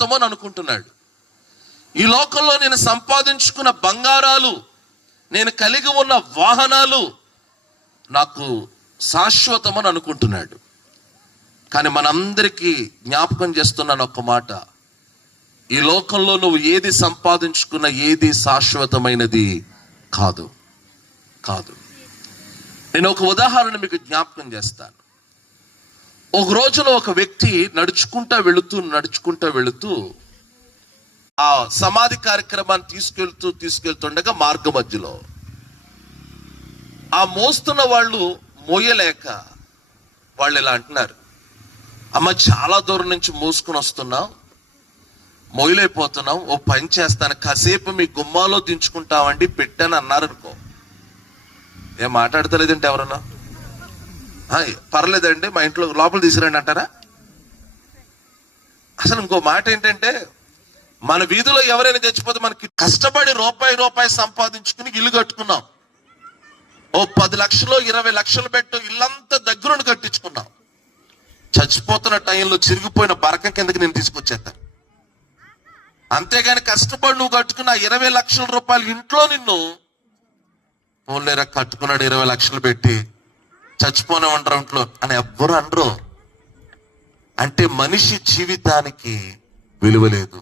శాశ్వతం అని అనుకుంటున్నాడు. ఈ లోకంలో నేను సంపాదించుకున్న బంగారాలు, నేను కలిగి ఉన్న వాహనాలు నాకు శాశ్వతం అని అనుకుంటున్నాడు. కానీ మనందరికీ జ్ఞాపకం చేస్తున్నాను ఒక మాట, ఈ లోకంలో నువ్వు ఏది సంపాదించుకున్న ఏది శాశ్వతమైనది కాదు. నేను ఒక ఉదాహరణ మీకు జ్ఞాపకం చేస్తాను. ఒక రోజులో ఒక వ్యక్తి నడుచుకుంటా వెళుతూ ఆ సమాధి కార్యక్రమాన్ని తీసుకెళ్తుండగా మార్గ మధ్యలో ఆ మోస్తున్న వాళ్ళు మోయలేక వాళ్ళు ఇలా అంటున్నారు, అమ్మ చాలా దూరం నుంచి మోసుకుని వస్తున్నాం, మోయలేకపోతున్నాం, ఓ పని చేస్తాను, కాసేపు మీ గుమ్మాలో దించుకుంటామండి పెట్టాను అన్నారు అనుకో. ఏం మాట్లాడతలేదంటే ఎవరన్నా పర్లేదండి మా ఇంట్లో లోపల తీసుకురండి అంటారా? అసలు ఇంకో మాట ఏంటంటే, మన వీధిలో ఎవరైనా చచ్చిపోతే మనకి కష్టపడి రూపాయి సంపాదించుకుని ఇల్లు కట్టుకున్నాం, ఓ 10 లక్షలు 20 లక్షలు పెట్టు ఇల్లంతా దగ్గరుండి కట్టించుకున్నాం, చచ్చిపోతున్న టైంలో చిరిగిపోయిన బరక కిందకి నేను తీసుకొచ్చేస్తాను. అంతేగాని కష్టపడి నువ్వు కట్టుకున్న 20 లక్షల రూపాయలు ఇంట్లో నిన్ను పోలేరా కట్టుకున్నాడు 20 లక్షలు పెట్టి చచ్చిపోనే ఉంటారు ఇంట్లో అని ఎవ్వరు అనరు. అంటే మనిషి జీవితానికి విలువ లేదు.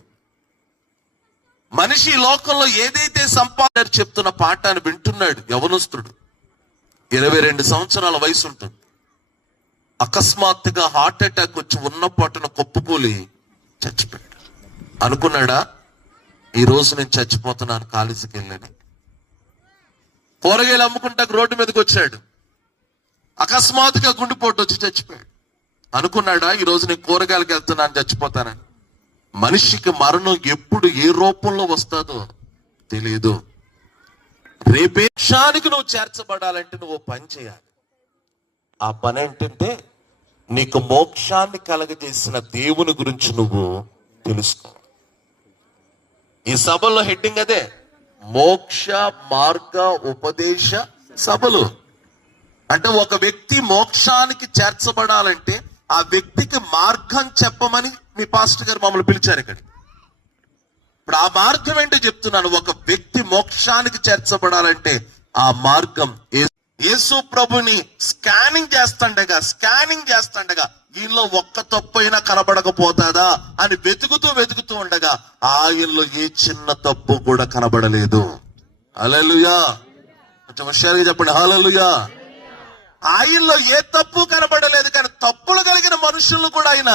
మనిషి లోకంలో ఏదైతే సంపాదన చెప్తున్న పాఠాన్ని వింటున్నాడు. యవనస్తుడు 22 సంవత్సరాల వయసు ఉంటుంది. అకస్మాత్తుగా హార్ట్ అటాక్ వచ్చి ఉన్న పాటున కుప్పకూలి చచ్చిపోయాడు. అనుకున్నాడా ఈ రోజు నేను చచ్చిపోతున్నాను కాలేజీకి వెళ్ళని? కూరగాయలు అమ్ముకుంటాక రోడ్డు మీదకి వచ్చాడు, అకస్మాత్తుగా గుండెపోటు వచ్చి చచ్చిపోయాడు. అనుకున్నాడా ఈ రోజు నేను కూరగాయలకు వెళ్తున్నాను చచ్చిపోతానని? మనిషికి మరణం ఎప్పుడు ఏ రూపంలో వస్తుందో తెలియదు. రేపేక్షానికి నువ్వు చేర్చబడాలంటే నువ్వు పని చేయాలి. ఆ పని ఏంటంటే నీకు మోక్షాన్ని కలగజేసిన దేవుని గురించి నువ్వు తెలుసుకో. ఈ సభలో హెడ్డింగ్ అదే, మోక్ష మార్గ ఉపదేశ సభలు. అంటే ఒక వ్యక్తి మోక్షానికి చేర్చబడాలంటే ఆ వ్యక్తికి మార్గం చెప్పమని మీ పాస్టర్ గారు మమ్మల్ని పిలిచారు ఇక్కడ. ఇప్పుడు ఆ మార్గం ఏంటో చెప్తున్నాను. ఒక వ్యక్తి మోక్షానికి చేర్చబడాలంటే ఆ మార్గం యేసు ప్రభుని స్కానింగ్ చేస్తుండగా ఈయనలో ఒక్క తప్పైనా కనబడకపోతాదా అని వెతుకుతూ ఉండగా ఆయనలో ఏ చిన్న తప్పు కూడా కనబడలేదు. హల్లెలూయా. కొంచెం హుషారుగా చెప్పండి, హల్లెలూయా. ఆయనలో ఏ తప్పు కనబడలేదు, కానీ తప్పులు కలిగిన మనుషులను కూడా ఆయన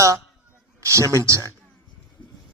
క్షమించాడు.